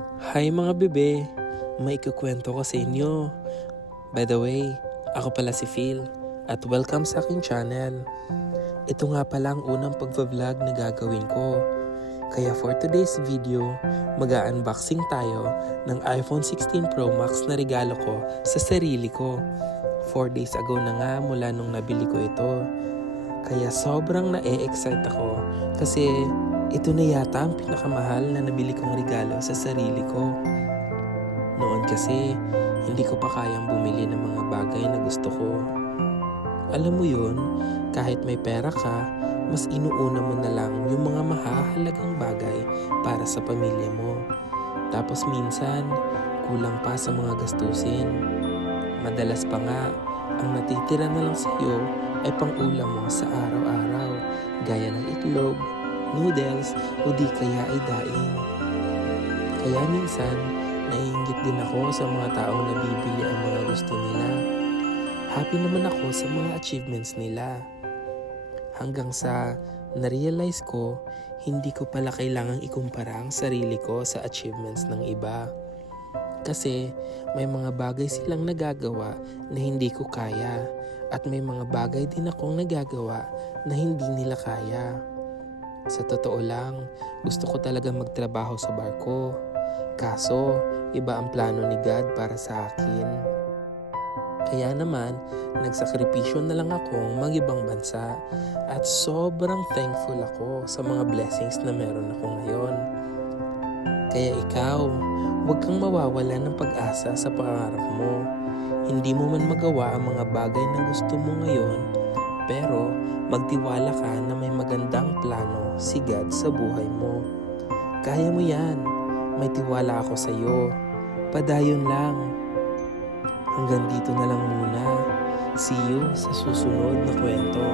Hi mga bebe, may ikukwento ko sa inyo. By the way, ako pala si Phil at welcome sa aking channel. Ito nga pala ang unang pagva-vlog na gagawin ko. Kaya for today's video, mag-unboxing tayo ng iPhone 16 Pro Max na regalo ko sa sarili ko. 4 days ago na nga mula nung nabili ko ito. Kaya sobrang na-excite ako kasi ito na yata ang pinakamahal na nabili kong regalo sa sarili ko. Noon kasi, hindi ko pa kayang bumili ng mga bagay na gusto ko. Alam mo yun, kahit may pera ka, mas inuuna mo na lang yung mga mahahalagang bagay para sa pamilya mo. Tapos minsan, kulang pa sa mga gastusin. Madalas pa nga, ang natitira na lang sa'yo ay pang-ulam mo sa araw-araw, gaya ng itlog, noodles, o di kaya ay daing. Kaya minsan, naiinggit din ako sa mga taong nabibili ang mga gusto nila. Happy naman ako sa mga achievements nila. Hanggang sa na-realize ko, hindi ko pala kailangang ikumpara ang sarili ko sa achievements ng iba. Kasi may mga bagay silang nagagawa na hindi ko kaya at may mga bagay din akong nagagawa na hindi nila kaya. Sa totoo lang, gusto ko talaga magtrabaho sa barko. Kaso, iba ang plano ni God para sa akin. Kaya naman, nagsakripisyo na lang akong mag-ibang bansa at sobrang thankful ako sa mga blessings na meron ako ngayon. Kaya ikaw, huwag kang mawawala ng pag-asa sa pangarap mo. Hindi mo man magawa ang mga bagay na gusto mo ngayon, pero magtiwala ka na may magandang plano si God sa buhay mo. Kaya mo yan. May tiwala ako sa iyo. Padayon lang. Hanggang dito na lang muna. See you sa susunod na kwento.